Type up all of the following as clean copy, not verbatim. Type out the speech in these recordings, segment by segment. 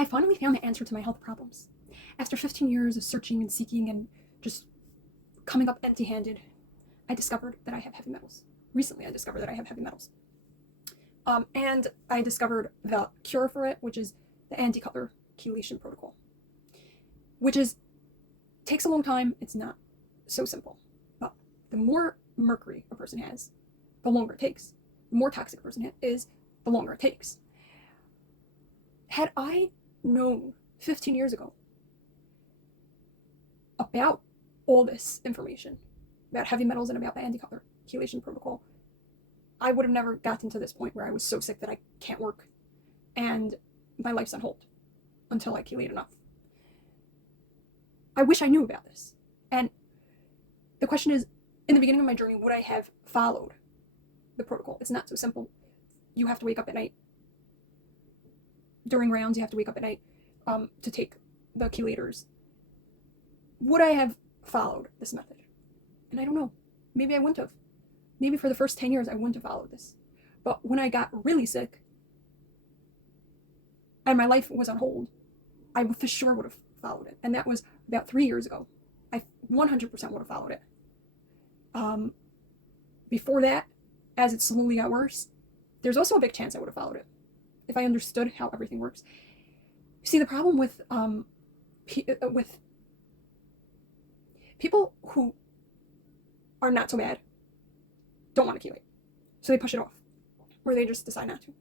I finally found the answer to my health problems. After 15 years of searching and seeking and just coming up empty-handed, I discovered that I have heavy metals. Recently, I discovered that I have heavy metals. And I discovered the cure for it, which is the Andy Cutler Chelation Protocol, which takes a long time. It's not so simple. But the more mercury a person has, the longer it takes. The more toxic a person is, the longer it takes. Had I known 15 years ago about all this information, about heavy metals and about the Andy Cutler Chelation Protocol, I would have never gotten to this point where I was so sick that I can't work and my life's on hold until I chelate enough. I wish I knew about this. And the question is, in the beginning of my journey, would I have followed the protocol? It's not so simple. You have to wake up at night. During rounds, you have to wake up at night to take the chelators. Would I have followed this method? And I don't know. Maybe I wouldn't have. Maybe for the first 10 years, I wouldn't have followed this. But when I got really sick and my life was on hold, I for sure would have followed it. And that was about 3 years ago. I 100% would have followed it. Before that, as it slowly got worse, there's also a big chance I would have followed it if I understood how everything works. You see, the problem with people who are not so bad don't want to chelate, so they push it off, or they just decide not to.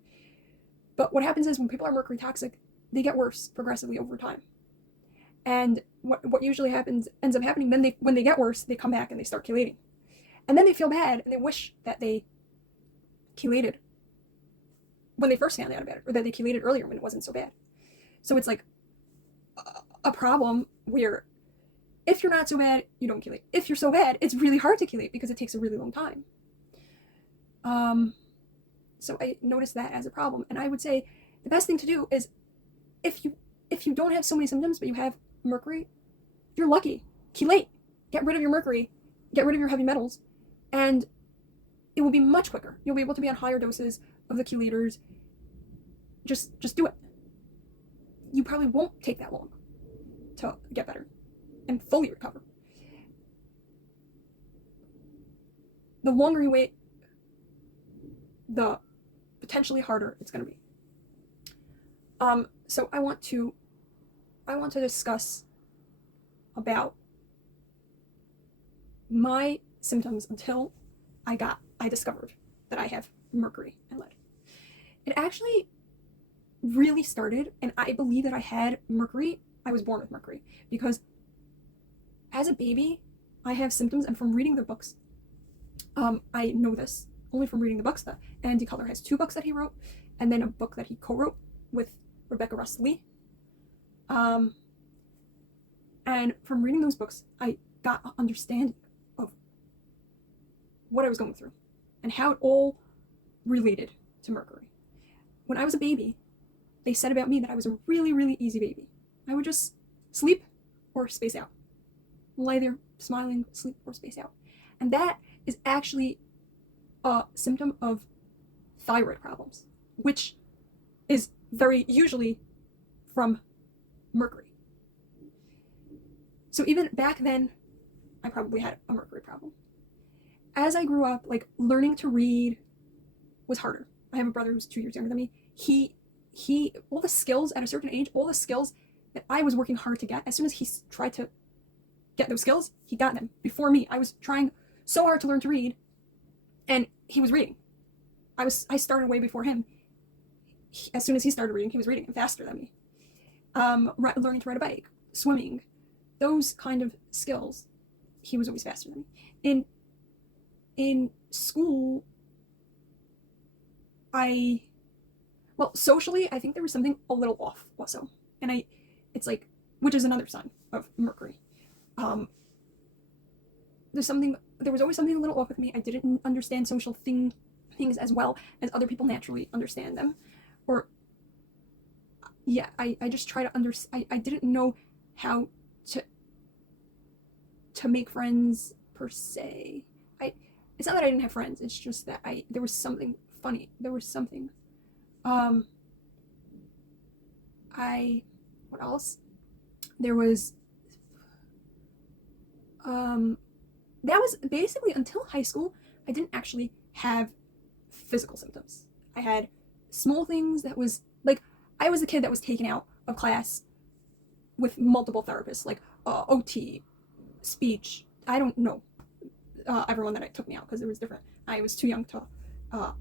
But what happens is when people are mercury toxic, they get worse progressively over time. And what usually ends up happening, then when they get worse, they come back and they start chelating. And then they feel bad and they wish that they chelated when they first found out about it, or that they chelated earlier when it wasn't so bad. So it's like a problem where if you're not so bad, you don't chelate. If you're so bad, it's really hard to chelate because it takes a really long time. So I noticed that as a problem. And I would say the best thing to do is if you don't have so many symptoms, but you have mercury, you're lucky. Chelate. Get rid of your mercury. Get rid of your heavy metals. And it will be much quicker. You'll be able to be on higher doses of the chelators. Just do it. You probably won't take that long to get better and fully recover. The longer you wait, the potentially harder it's going to be. So I want to discuss about my symptoms until I discovered that I have mercury and lead. It actually really started, and I believe that I had mercury. I was born with mercury because as a baby, I have symptoms, and from reading the books, I know this only from reading the books. That Andy Cutler has 2 books that he wrote, and then a book that he co-wrote with Rebecca Russ Lee. And from reading those books, I got an understanding of what I was going through and how it all related to mercury. When I was a baby, they said about me that I was a really, really easy baby. I would just sleep or space out. Lie there smiling, sleep or space out. And that is actually a symptom of thyroid problems, which is very usually from mercury. So even back then, I probably had a mercury problem. As I grew up, like, learning to read was harder. I have a brother who's 2 years younger than me. He all the skills at a certain age, all the skills that I was working hard to get, as soon as he tried to get those skills, he got them. Before me, I was trying so hard to learn to read, and he was reading. I started way before him. As soon as he started reading, he was reading and faster than me. Learning to ride a bike, swimming, those kind of skills, he was always faster than me. In school, socially, I think there was something a little off also. And it's like, which is another sign of mercury. There was always something a little off with me. I didn't understand social things as well as other people naturally understand them. Or, yeah, I just try to understand. I didn't know how to make friends, per se. It's not that I didn't have friends, it's just that there was something funny. There was something, what else? There was, that was basically until high school, I didn't actually have physical symptoms. I had small things that was, like, I was the kid that was taken out of class with multiple therapists, like OT, speech, I don't know everyone that I took me out because it was different. I was too young to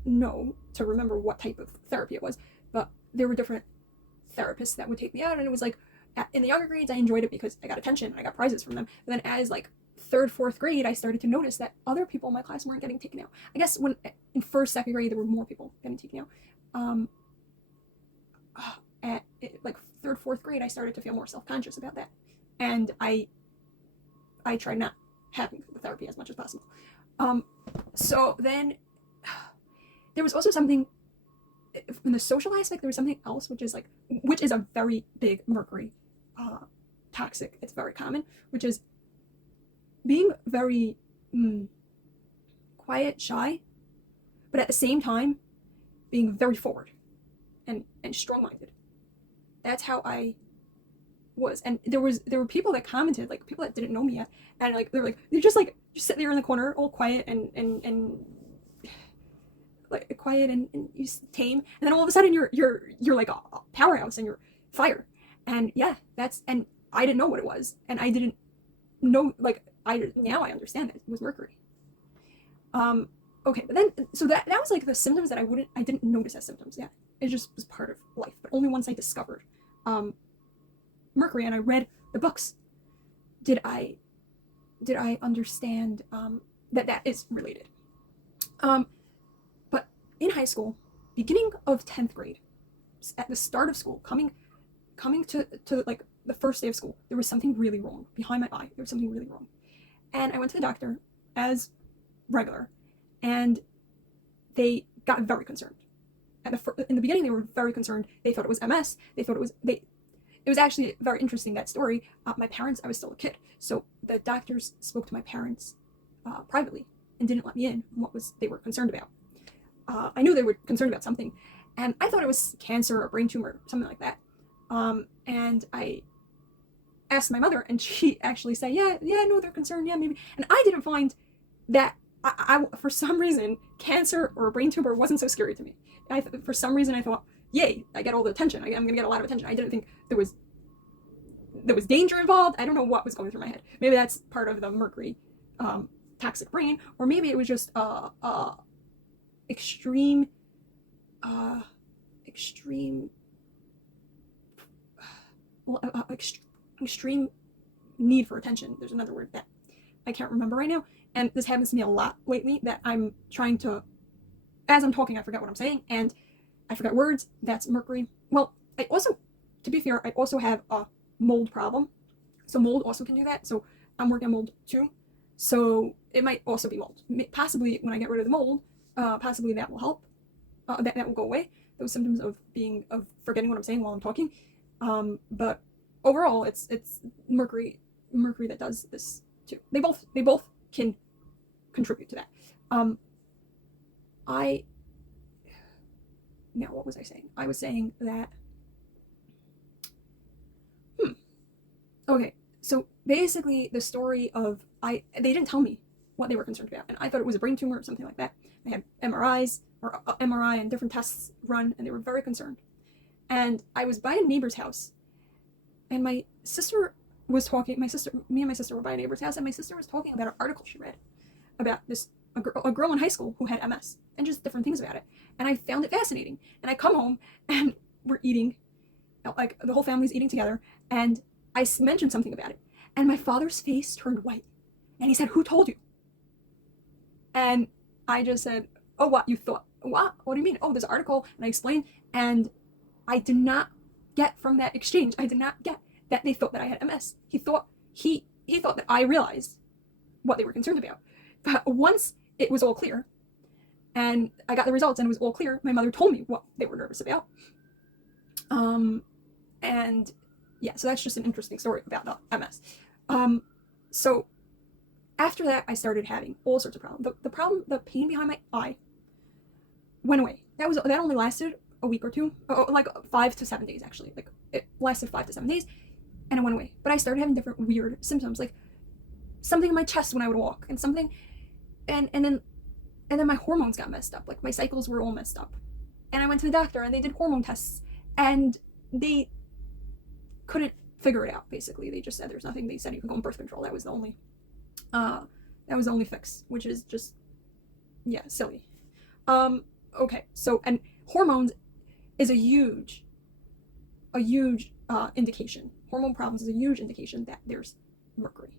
know, to remember what type of therapy it was, but there were different therapists that would take me out, and it was like, in the younger grades I enjoyed it because I got attention, I got prizes from them, but then as like 3rd, 4th grade, I started to notice that other people in my class weren't getting taken out. I guess when in 1st, 2nd grade there were more people getting taken out. At like 3rd, 4th grade, I started to feel more self-conscious about that, and I tried not having the therapy as much as possible. So then there was also something in the social aspect. There was something else, which is a very big Mercury toxic. It's very common, which is being very quiet, shy, but at the same time being very forward and strong-minded. That's how I was. And there were people that commented, like people that didn't know me yet, and like they're like, you're just sit there in the corner all quiet and like quiet and you tame, and then all of a sudden you're like a powerhouse and you're fire. And yeah, and I didn't know what it was, and I didn't know, like, now I understand that it was Mercury. Okay, but then so that was like the symptoms that I didn't notice as symptoms. Yeah, it just was part of life. But only once I discovered Mercury and I read the books did I understand that is related. But in high school, beginning of 10th grade, at the start of school, coming to like the first day of school, there was something really wrong behind my eye. There was something really wrong, and I went to the doctor as regular, and they got very concerned. In the beginning, they were very concerned. They thought it was MS. They thought it was actually very interesting, that story. My parents, I was still a kid, so the doctors spoke to my parents privately and didn't let me in on what they were concerned about. I knew they were concerned about something, and I thought it was cancer or brain tumor, something like that. And I asked my mother, and she actually said, yeah, no, they're concerned, yeah, maybe. And I didn't find that, I for some reason, cancer or a brain tumor wasn't so scary to me. For some reason, I thought, yay, I get all the attention. I'm going to get a lot of attention. I didn't think there was danger involved. I don't know what was going through my head. Maybe that's part of the Mercury toxic brain, or maybe it was just extreme need for attention. There's another word that I can't remember right now, and this happens to me a lot lately, that I'm trying to, as I'm talking, I forget what I'm saying, and I forget words. That's Mercury. Well, I also, to be fair, I also have a mold problem, so mold also can do that. So I'm working on mold too, so it might also be mold. Possibly when I get rid of the mold, possibly that will help. That will go away, those symptoms of forgetting what I'm saying while I'm talking. But overall, it's Mercury that does this too. They both can contribute to that. Now, what was I saying? I was saying that, okay, so basically the story of, they didn't tell me what they were concerned about, and I thought it was a brain tumor or something like that. I had MRI and different tests run, and they were very concerned. And I was by a neighbor's house, and my sister was talking, me and my sister were by a neighbor's house, and my sister was talking about an article she read about a girl in high school who had MS, and just different things about it. And I found it fascinating. And I come home, and we're eating, like the whole family's eating together, and I mentioned something about it. And my father's face turned white, and he said, "Who told you?" And I just said, "Oh, what? You thought, what? What do you mean?" "Oh, this article." And I explained, and I did not get from that exchange, I did not get that they thought that I had MS. He thought that I realized what they were concerned about. But once it was all clear, and I got the results and it was all clear, my mother told me what they were nervous about. And yeah, so that's just an interesting story about the MS. So after that, I started having all sorts of problems. The pain behind my eye went away. That only lasted a week or two, like 5 to 7 days actually. Like it lasted 5 to 7 days, and it went away. But I started having different weird symptoms, like something in my chest when I would walk, and something, and then my hormones got messed up. Like my cycles were all messed up, and I went to the doctor and they did hormone tests, and they couldn't figure it out. Basically, they just said there's nothing. They said you can go on birth control. That was the only fix, which is just, yeah, silly. Okay, so, and hormones is a huge indication. Hormone problems is a huge indication that there's mercury,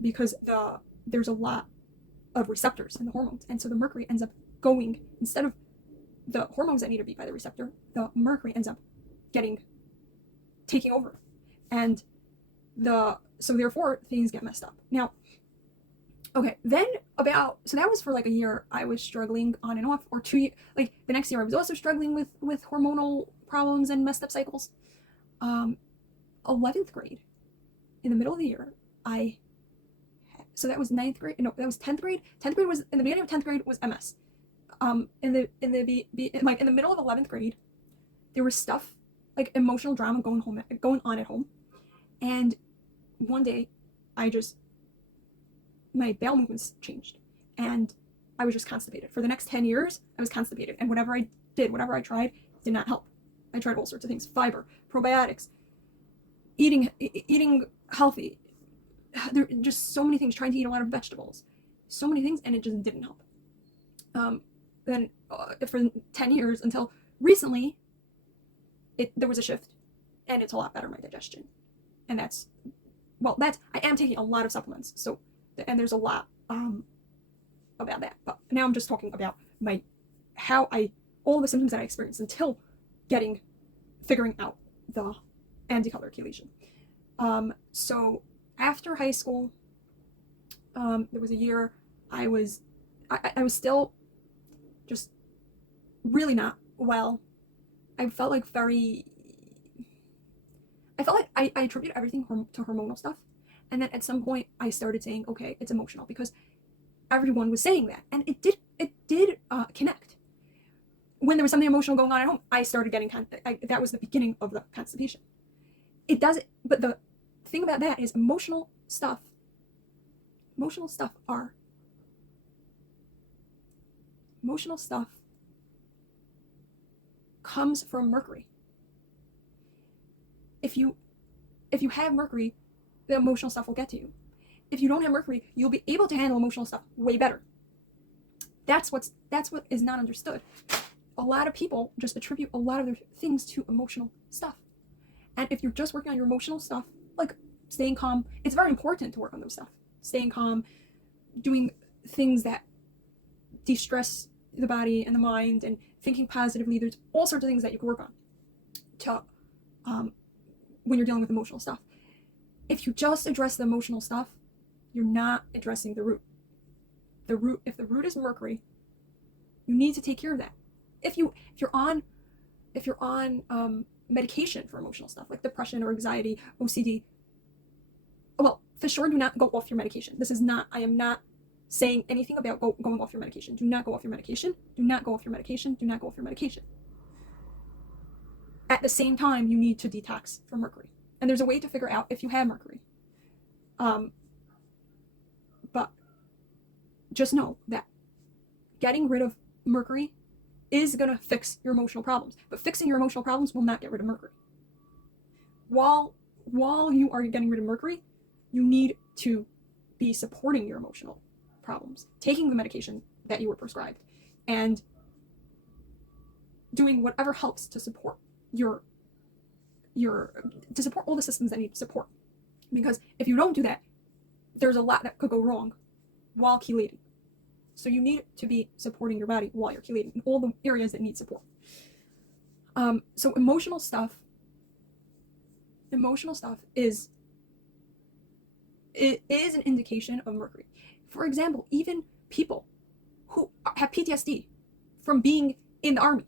because there's a lot of receptors in the hormones, and so the mercury ends up going, instead of the hormones that need to be by the receptor, the mercury ends up taking over, and so therefore things get messed up. Now, okay, then so that was for like a year. I was struggling on and off, or 2 years. Like the next year I was also struggling with hormonal problems and messed up cycles. 11th grade, in the middle of the year, so that was 9th grade. No, that was 10th grade. 10th grade was, in the beginning of 10th grade was MS. In the middle of 11th grade, there was stuff like emotional drama going on at home, and one day my bowel movements changed, and I was just constipated. For the next 10 years, I was constipated, and whatever I tried, did not help. I tried all sorts of things: fiber, probiotics, eating healthy. There are just so many things. Trying to eat a lot of vegetables, so many things, and it just didn't help. Then for 10 years, until recently, there was a shift, and it's a lot better, my digestion, and I am taking a lot of supplements, so, and there's a lot about that, but now I'm just talking about all the symptoms that I experienced until figuring out the Andy Cutler Chelation. So after high school, there was a year I was still just really not well. I felt like I attribute everything to hormonal stuff, and then at some point I started saying, okay, it's emotional, because everyone was saying that, and it did connect. When there was something emotional going on at home, I started getting that was the beginning of the constipation. It doesn't, but the thing about that is emotional stuff comes from Mercury. If you have Mercury, the emotional stuff will get to you. If you don't have Mercury, you'll be able to handle emotional stuff way better. That's what is not understood. A lot of people just attribute a lot of their things to emotional stuff. And if you're just working on your emotional stuff, like staying calm, it's very important to work on those stuff. Staying calm, doing things that de-stress the body and the mind, and thinking positively. There's all sorts of things that you can work on when you're dealing with emotional stuff. If you just address the emotional stuff, you're not addressing the root. If the root is Mercury, you need to take care of that. If you're on medication for emotional stuff like depression or anxiety, OCD, well, for sure, do not go off your medication. I am not saying anything about going off your medication. Do not go off your medication. Do not go off your medication. Do not go off your medication. At the same time, you need to detox from Mercury. And there's a way to figure out if you have Mercury. But just know that getting rid of Mercury is going to fix your emotional problems. But fixing your emotional problems will not get rid of Mercury. While you are getting rid of Mercury, you need to be supporting your emotional problems, taking the medication that you were prescribed, and doing whatever helps to support to support all the systems that need support. Because if you don't do that, there's a lot that could go wrong while chelating. So you need to be supporting your body while you're chelating in all the areas that need support. So emotional stuff is an indication of Mercury. For example, even people who have PTSD from being in the army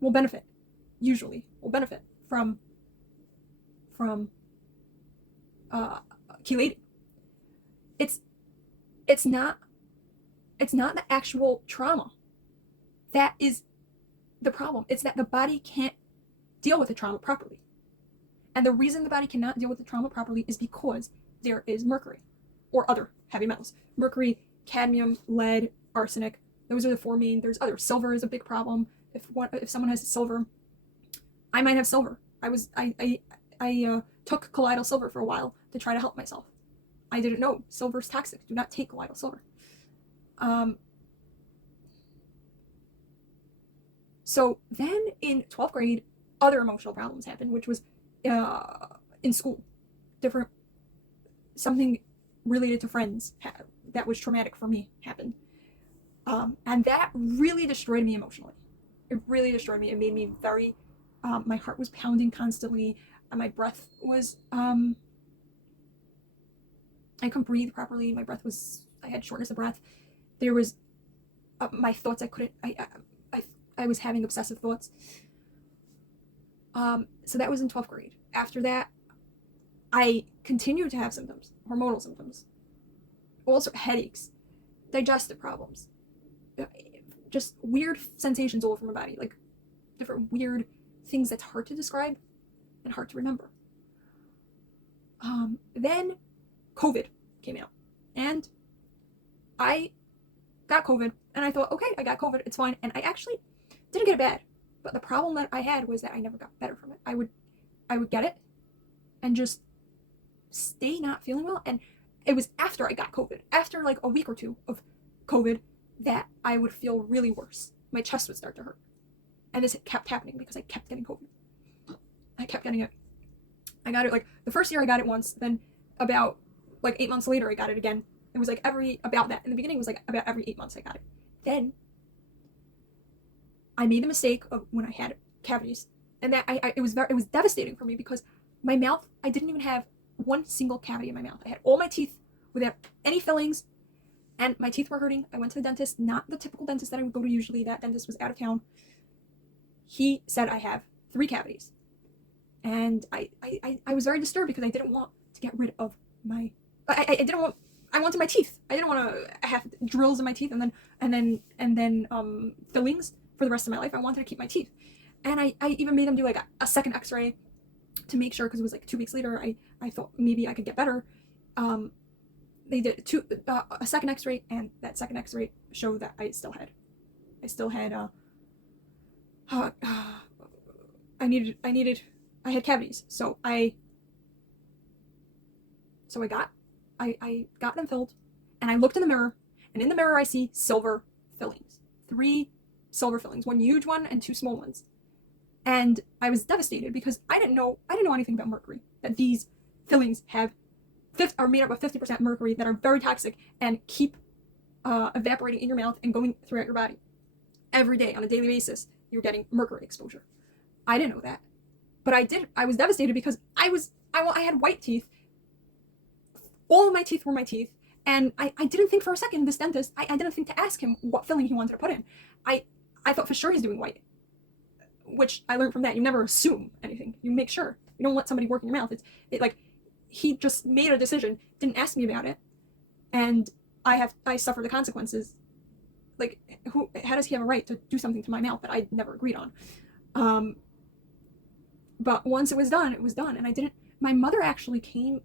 will benefit from chelating. It's not the actual trauma that is the problem. It's that the body can't deal with the trauma properly. And the reason the body cannot deal with the trauma properly is because there is mercury or other heavy metals. Mercury, cadmium, lead, arsenic. Those are the four main. There's others. Silver is a big problem. If someone has silver, I might have silver. I took colloidal silver for a while to try to help myself. I didn't know silver's toxic. Do not take colloidal silver. So then in 12th grade, other emotional problems happened, which was in school. Something related to friends that was traumatic for me happened. And that really destroyed me emotionally. It really destroyed me. It made me very, my heart was pounding constantly. And my breath was, I couldn't breathe properly. I had shortness of breath. There was, my thoughts, I was having obsessive thoughts. So that was in 12th grade. After that, I continued to have symptoms, hormonal symptoms. Also headaches, digestive problems, just weird sensations all over my body, like different weird things that's hard to describe and hard to remember. Then COVID came out, and I got COVID, and I thought, okay, I got COVID, it's fine, and I actually didn't get it bad, but the problem that I had was that I never got better from it. I would get it and just stay not feeling well, and it was after I got COVID, after like a week or two of COVID, that I would feel really worse. My chest would start to hurt, and this kept happening because I kept getting COVID. I kept getting it. I got it like the first year I got it once, then about like 8 months later I got it again. It was like about that. In the beginning it was like about every 8 months I got it. Then I made the mistake of when I had cavities, and that it was devastating for me because my mouth, I didn't even have one single cavity in my mouth. I had all my teeth without any fillings, and my teeth were hurting. I went to the dentist, not the typical dentist that I would go to usually. That dentist was out of town. He said I have 3 cavities. And I was very disturbed because I didn't want to get rid of my, I wanted my teeth. I didn't want to have drills in my teeth and then fillings for the rest of my life. I wanted to keep my teeth. And I even made them do like a second X-ray to make sure, because it was like 2 weeks later, I thought maybe I could get better. They did a second X-ray, and that second X-ray showed that I still had I had cavities. So I got them filled, and I looked in the mirror, and in the mirror I see silver fillings. 3 silver fillings, 1 huge one and 2 small ones. And I was devastated because I didn't know anything about mercury, that these fillings are made up of 50% mercury that are very toxic and keep evaporating in your mouth and going throughout your body. Every day on a daily basis, you're getting mercury exposure. I didn't know that. But I was devastated because I had white teeth. All of my teeth were my teeth. And I didn't think for a second, this dentist, I didn't think to ask him what filling he wanted to put in. I thought for sure he's doing white, which I learned from that. You never assume anything. You make sure. You don't let somebody work in your mouth. He just made a decision, didn't ask me about it. And I suffer the consequences. Like, how does he have a right to do something to my mouth that I never agreed on? But once it was done, it was done. And my mother actually came.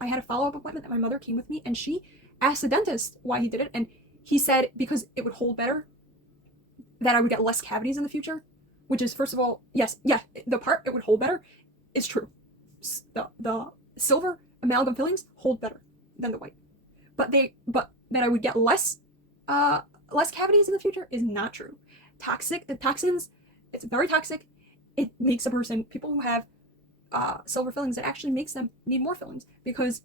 I had a follow-up appointment that my mother came with me, and she asked the dentist why he did it. And he said because it would hold better, that I would get less cavities in the future, which is, first of all, the part it would hold better is true. The silver amalgam fillings hold better than the white. But that I would get less cavities in the future is not true. The toxins, it's very toxic. It makes people who have silver fillings, it actually makes them need more fillings because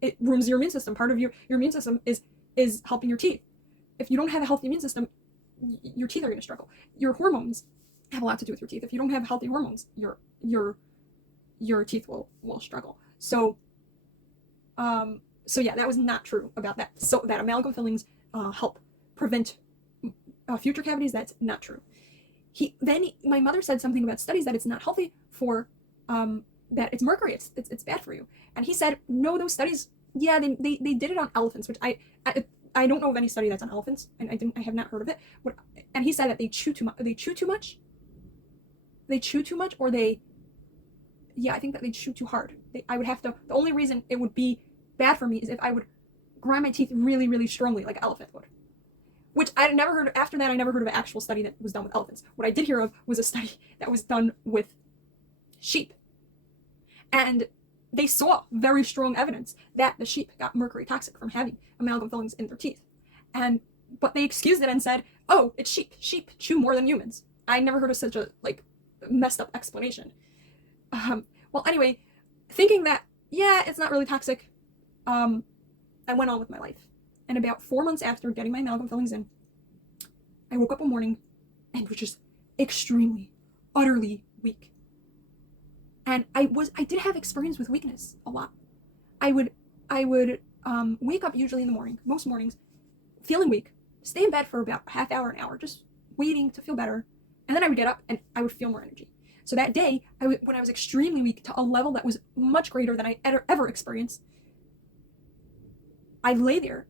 it ruins your immune system. Part of your immune system is helping your teeth. If you don't have a healthy immune system, your teeth are going to struggle. Your hormones have a lot to do with your teeth. If you don't have healthy hormones, your teeth will struggle. So yeah, that was not true about that. So that amalgam fillings help prevent future cavities. That's not true. My mother said something about studies that it's not healthy for that it's mercury. It's bad for you. And he said, no, those studies, yeah, they did it on elephants, which I don't know of any study that's on elephants, and I have not heard of it. And he said that they chew too much. They chew too much. Or I think that they chew too hard. I would have to. The only reason it would be bad for me is if I would grind my teeth really, really strongly, like an elephant would. Which I never heard of. After that, I never heard of an actual study that was done with elephants. What I did hear of was a study that was done with sheep, and they saw very strong evidence that the sheep got mercury toxic from having amalgam fillings in their teeth. But they excused it and said, oh, it's sheep. Sheep chew more than humans. I never heard of such a, like, messed up explanation. Well, anyway, thinking that, yeah, it's not really toxic, I went on with my life. And about 4 months after getting my amalgam fillings in, I woke up one morning and was just extremely, utterly weak. And I did have experience with weakness a lot. I would wake up usually in the morning, most mornings, feeling weak, stay in bed for about a half hour, an hour, just waiting to feel better. And then I would get up and I would feel more energy. So that day, when I was extremely weak to a level that was much greater than I ever experienced, I lay there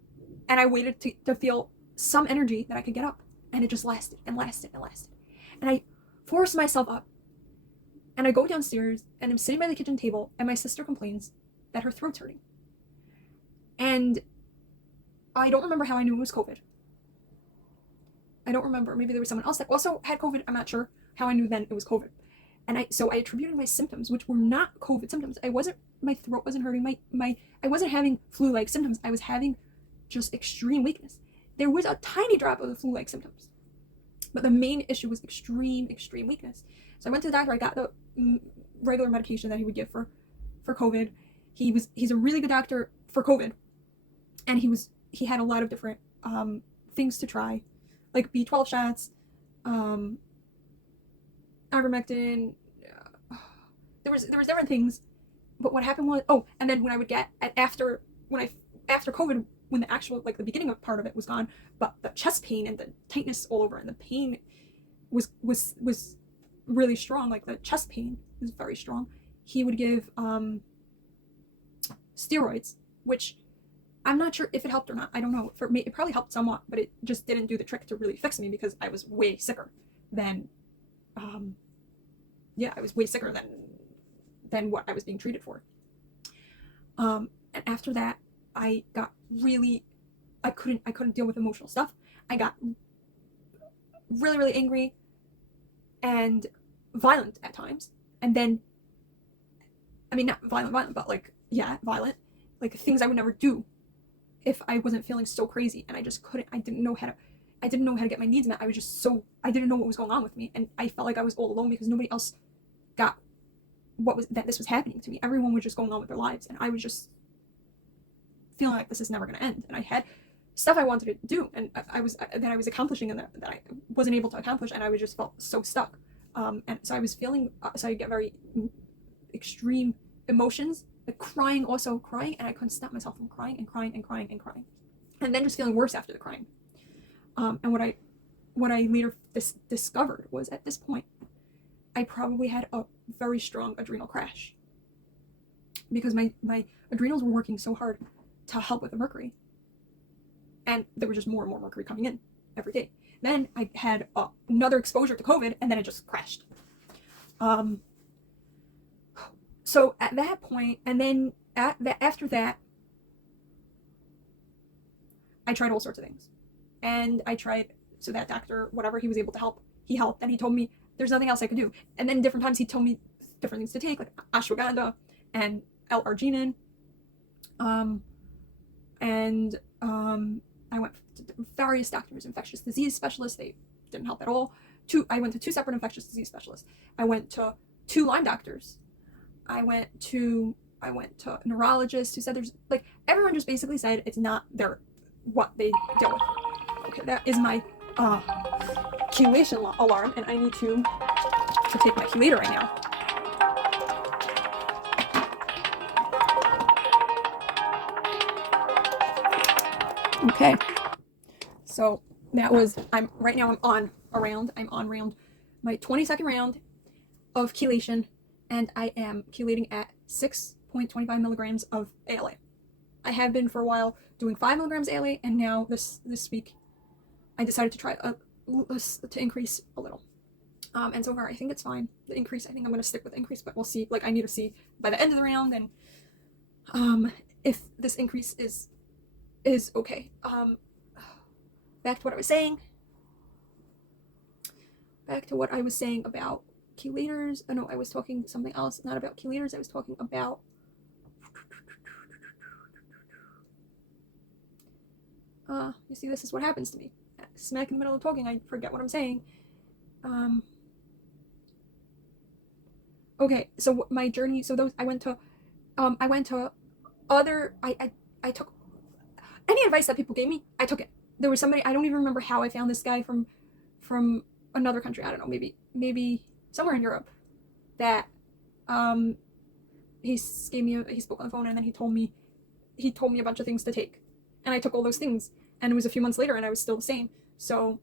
and I waited to feel some energy that I could get up. And it just lasted and lasted and lasted. And I forced myself up. And I go downstairs and I'm sitting by the kitchen table and my sister complains that her throat's hurting. And I don't remember how I knew it was COVID. I don't remember. Maybe there was someone else that also had COVID. I'm not sure how I knew then it was COVID. And so I attributed my symptoms, which were not COVID symptoms. My throat wasn't hurting. I wasn't having flu-like symptoms. I was having just extreme weakness. There was a tiny drop of the flu-like symptoms. But the main issue was extreme weakness. So I went to the doctor. I got the regular medication that he would give for COVID. He's a really good doctor for COVID. And he had a lot of different things to try, like B12 shots, ivermectin. There was different things. But what happened was, and then when I would get after COVID, when the actual, like, the beginning of part of it was gone, but the chest pain and the tightness all over and the pain was really strong. Like, the chest pain was very strong. He would give steroids, which I'm not sure if it helped or not. I don't know. For me, it probably helped somewhat, but it just didn't do the trick to really fix me because I was way sicker than what I was being treated for. And after that, I got really, I couldn't deal with emotional stuff. I got really, really angry and violent at times. And then, I mean, not violent, but violent. Like, things I would never do if I wasn't feeling so crazy. And I just couldn't, I didn't know how to get my needs met. I didn't know what was going on with me. And I felt like I was all alone because nobody else got that this was happening to me. Everyone was just going on with their lives. And I was just feeling like this is never going to end. And I had stuff I wanted to do and I was accomplishing and that I wasn't able to accomplish, and I just felt so stuck. And so I was feeling, so I get very extreme emotions, like crying, and I couldn't stop myself from crying, and then just feeling worse after the crying. And what I later discovered was, at this point, I probably had a very strong adrenal crash because my adrenals were working so hard to help with the mercury, and there was just more and more mercury coming in every day. Then I had another exposure to COVID, and then it just crashed. So at that point, and then after that, I tried all sorts of things, and so that doctor, whatever he was able to help, he helped, and he told me there's nothing else I could do. And then different times he told me different things to take, like ashwagandha and L-arginine. I went to various doctors, infectious disease specialists. They didn't help at all. I went to 2 separate infectious disease specialists. I went to 2 Lyme doctors. I went to neurologists who said everyone just basically said it's not what they deal with. Okay, that is my chelation alarm, and I need to take my chelator right now. Okay, so that was, I'm on round my 22nd round of chelation, and I am chelating at 6.25 milligrams of ALA. I have been for a while doing 5 milligrams daily, and now this week I decided to try to increase a little. And so far I think it's fine. The increase, I think I'm going to stick with the increase, but we'll see. Like, I need to see by the end of the round, and if this increase is okay. Back to what I was saying. Back to what I was saying about chelators. Oh no, I was talking something else, not about chelators. I was talking about you see, this is what happens to me. Smack in the middle of talking, I forget what I'm saying. Okay, so my journey, so those, I went to other, I took any advice that people gave me, I took it. There was somebody, I don't even remember how I found this guy from another country, I don't know, maybe somewhere in Europe, that, he spoke on the phone, and then he told me a bunch of things to take, and I took all those things, and it was a few months later, and I was still the same. So,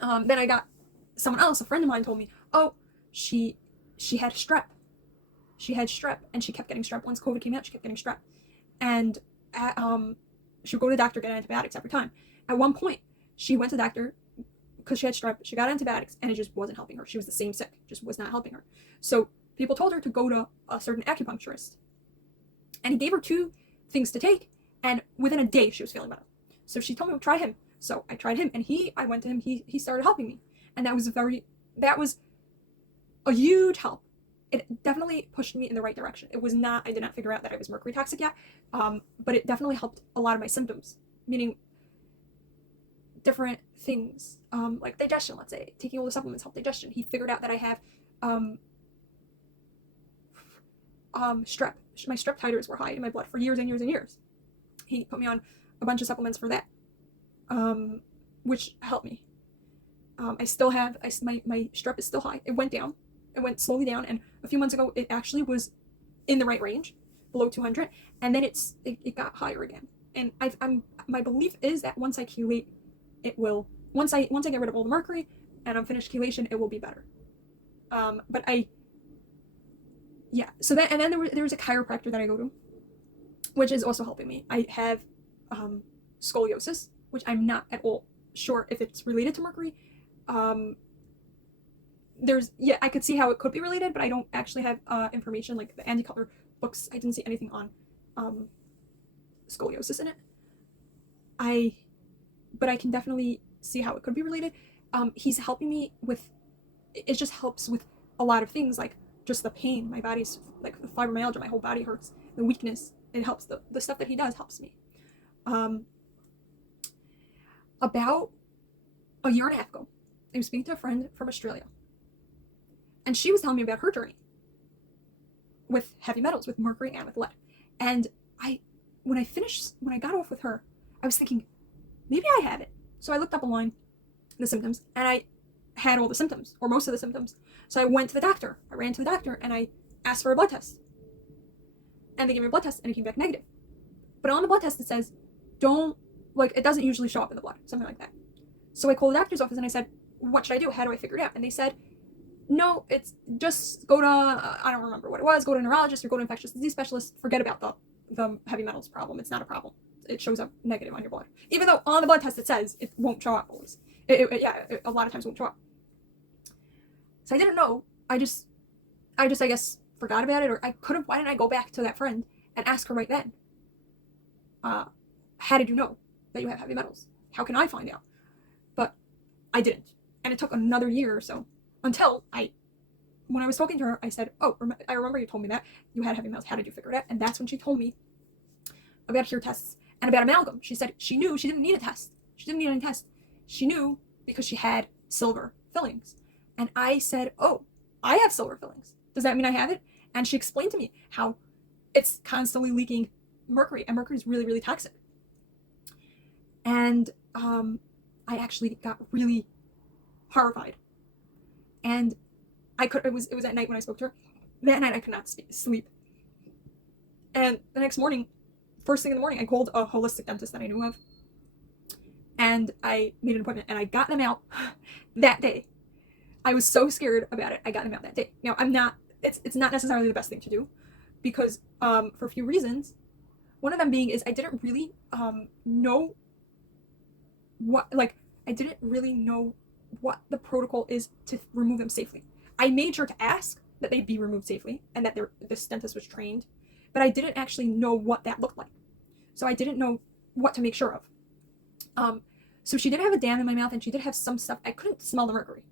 then I got someone else, a friend of mine told me, oh, she had strep. She had strep, and she kept getting strep. Once COVID came out, she kept getting strep. And she would go to the doctor, get antibiotics every time. At one point, she went to the doctor because she had strep. She got antibiotics, and it just wasn't helping her. She was the same sick, just was not helping her. So people told her to go to a certain acupuncturist. And he gave her 2 things to take, and within a day, she was feeling better. So she told me to try him. So I tried him, and I went to him, he started helping me. And that was a huge help. It definitely pushed me in the right direction. I did not figure out that I was mercury toxic yet, but it definitely helped a lot of my symptoms, meaning different things, like digestion, let's say. Taking all the supplements helped digestion. He figured out that I have strep. My strep titers were high in my blood for years and years and years. He put me on a bunch of supplements for that, which helped me. I still have, my strep is still high. It went down. It went slowly down, and a few months ago, it actually was in the right range, below 200, and then it got higher again. And my belief is that once I chelate, it will, once I get rid of all the mercury, and I'm finished chelation, it will be better. So that, and then there was a chiropractor that I go to, which is also helping me. I have scoliosis, which I'm not at all sure if it's related to mercury. I could see how it could be related, but I don't actually have information like the Andy Cutler books. I didn't see anything on scoliosis in it. But I can definitely see how it could be related. He's helping me with, it just helps with a lot of things, like just the pain. My body's like the fibromyalgia, my whole body hurts. The weakness, it helps. The stuff that he does helps me. About a year and a half ago, I was speaking to a friend from Australia, and she was telling me about her journey with heavy metals, with mercury and with lead. And when I got off with her, I was thinking, maybe I have it. So I looked up online the symptoms, and I had all the symptoms, or most of the symptoms. So I went to the doctor. I ran to the doctor, and I asked for a blood test. And they gave me a blood test, and it came back negative. But on the blood test, it says, it doesn't usually show up in the blood, something like that. So I called the doctor's office, and I said, what should I do? How do I figure it out? And they said, no, it's just go to, I don't remember what it was, go to a neurologist or go to infectious disease specialist. Forget about the heavy metals problem. It's not a problem. It shows up negative on your blood. Even though on the blood test it says it won't show up always. A lot of times it won't show up. So I didn't know. I guess, forgot about it, or why didn't I go back to that friend and ask her right then? How did you know that you have heavy metals? How can I find out? But I didn't. And it took another year or so until when I was talking to her, I said, oh, I remember you told me that you had heavy metals. How did you figure it out? And that's when she told me about hair tests and about amalgam. She said she knew she didn't need a test. She didn't need any test. She knew because she had silver fillings. And I said, oh, I have silver fillings. Does that mean I have it? And she explained to me how it's constantly leaking mercury, and mercury is really, really toxic. And I actually got really horrified. And it was at night when I spoke to her. That night I could not sleep. And the next morning, first thing in the morning, I called a holistic dentist that I knew of. And I made an appointment, and I got them out that day. I was so scared about it. I got them out that day. Now, it's not necessarily the best thing to do, because for a few reasons. One of them being is I didn't really know what, like, I didn't really know what the protocol is to remove them safely. I made sure to ask that they be removed safely and that this dentist was trained, but I didn't actually know what that looked like. So I didn't know what to make sure of. So she did have a dam in my mouth, and she did have some stuff. I couldn't smell the mercury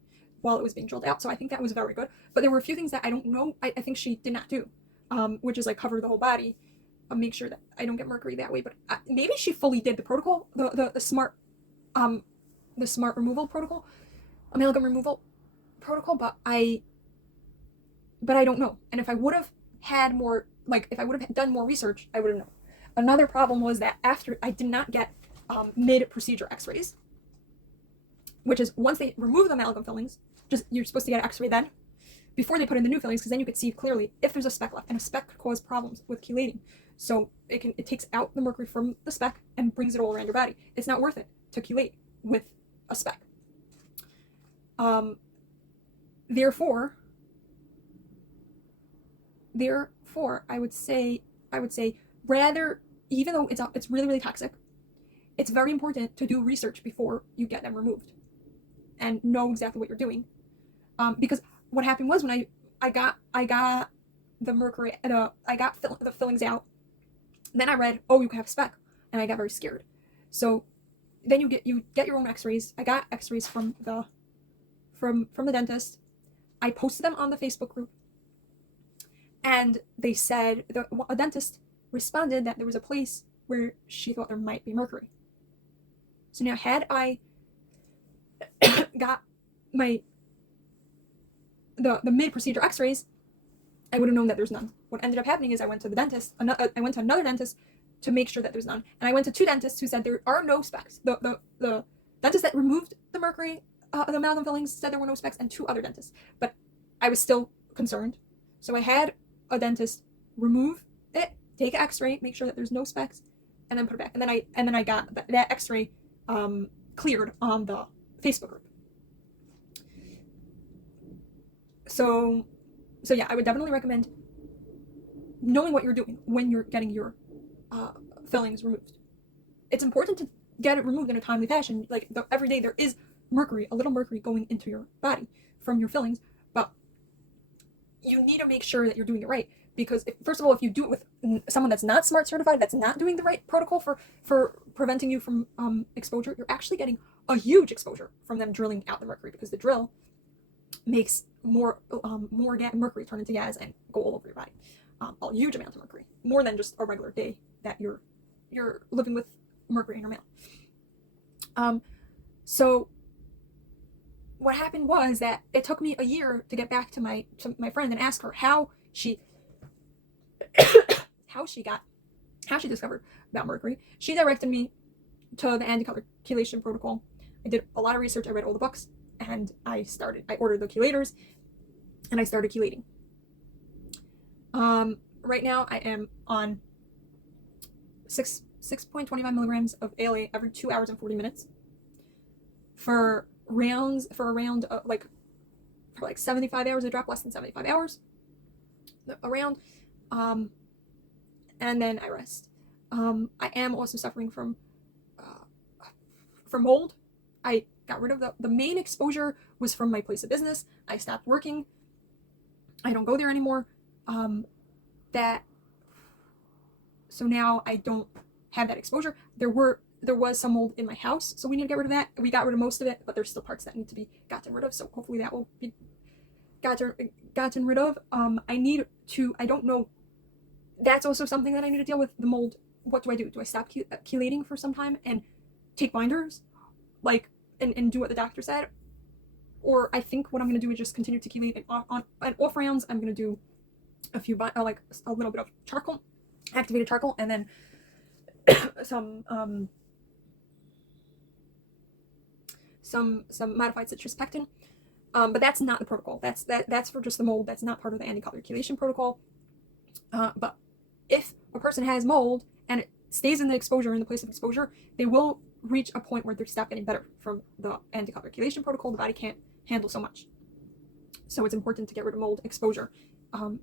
while it was being drilled out, so I think that was very good. But there were a few things that I don't know, I think she did not do, which is like cover the whole body, make sure that I don't get mercury that way. But maybe she fully did the protocol, the smart removal protocol, amalgam removal protocol, but I don't know. And if I would have had more, like, if I would have done more research, I would have known. Another problem was that after I did not get mid-procedure X-rays, which is once they remove the amalgam fillings, just you're supposed to get an X-ray then, before they put in the new fillings, because then you could see clearly if there's a speck left, and a speck could cause problems with chelating. So it takes out the mercury from the speck and brings it all around your body. It's not worth it to chelate with a speck. Therefore, I would say rather, even though it's really, really toxic, it's very important to do research before you get them removed and know exactly what you're doing. Because what happened was when I got the mercury, I got the fillings out, then I read, oh, you can have speck, and I got very scared. So then you get your own X-rays. I got X-rays from the dentist. I posted them on the Facebook group, and they said a dentist responded that there was a place where she thought there might be mercury. So now, had I got the mid-procedure X-rays, I would have known that there's none. What ended up happening is I went to another dentist to make sure that there's none, and I went to two dentists who said there are no specks. The dentist that removed the mercury, the amalgam fillings, said there were no specks, and two other dentists. But I was still concerned, so I had a dentist remove it, take an X-ray, make sure that there's no specks, and then put it back. And then I got that X-ray cleared on the Facebook group. So yeah, I would definitely recommend knowing what you're doing when you're getting your fillings removed. It's important to get it removed in a timely fashion. Like, every day there is mercury, a little mercury going into your body from your fillings, but you need to make sure that you're doing it right. Because first of all, if you do it with someone that's not SMART certified, that's not doing the right protocol for preventing you from exposure, you're actually getting a huge exposure from them drilling out the mercury, because the drill makes more mercury turn into gas and go all over your body. A huge amount of mercury, more than just a regular day that you're living with mercury in your mouth. So what happened was that it took me a year to get back to my friend and ask her how she discovered about mercury. She directed me to the Andy Cutler Chelation Protocol. I did a lot of research. I read all the books, and I ordered the chelators, and I started chelating. Right now I am on 6.25 milligrams of ALA every 2 hours and 40 minutes for around 75 hours. I drop less than 75 hours around, and then I rest. I am also suffering from mold. I got rid of the main exposure was from my place of business. I stopped working. I don't go there anymore. So now I don't have that exposure. There was some mold in my house, so we need to get rid of that. We got rid of most of it, but there's still parts that need to be gotten rid of, so hopefully that will be gotten rid of. I don't know, that's also something that I need to deal with, the mold. What do I do? Do I stop chelating for some time and take binders, and do what the doctor said? Or I think what I'm going to do is just continue to chelate, and off rounds I'm going to do a few, a little bit of charcoal, activated charcoal, and then some modified citrus pectin. But that's not the protocol. That's for just the mold. That's not part of the Andy Cutler Chelation Protocol. But if a person has mold and it stays in the place of exposure, they will reach a point where they stop getting better from the Andy Cutler Chelation Protocol. The body can't handle so much. So it's important to get rid of mold exposure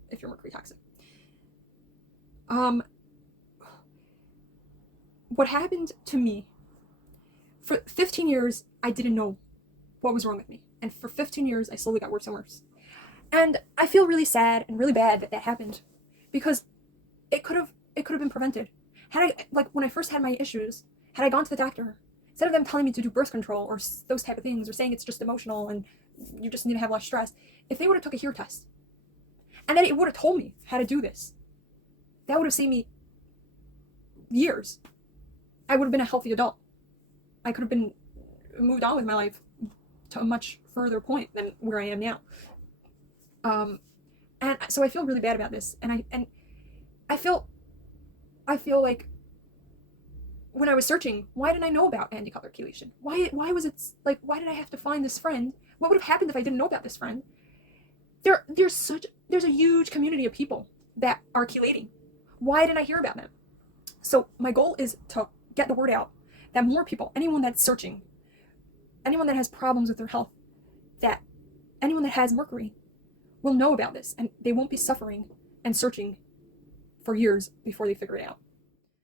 if you're mercury toxic. what happened to me, for 15 years, I didn't know what was wrong with me. And for 15 years, I slowly got worse and worse. And I feel really sad and really bad that that happened, because it could have been prevented. Had I, like, when I first had my issues, had I gone to the doctor, instead of them telling me to do birth control or those type of things, or saying it's just emotional and you just need to have less stress, if they would have took a hair test, and then it would have told me how to do this, that would have saved me years. I would have been a healthy adult. I could have been moved on with my life to a much further point than where I am now. And so I feel really bad about this, and I feel like when I was searching, why didn't I know about Andy Cutler Chelation? Why was it like, why did I have to find this friend? What would have happened if I didn't know about this friend? There's a huge community of people that are chelating. Why didn't I hear about them? So my goal is to get the word out that more people, anyone that's searching, anyone that has problems with their health, that anyone that has Mercury will know about this, and they won't be suffering and searching for years before they figure it out.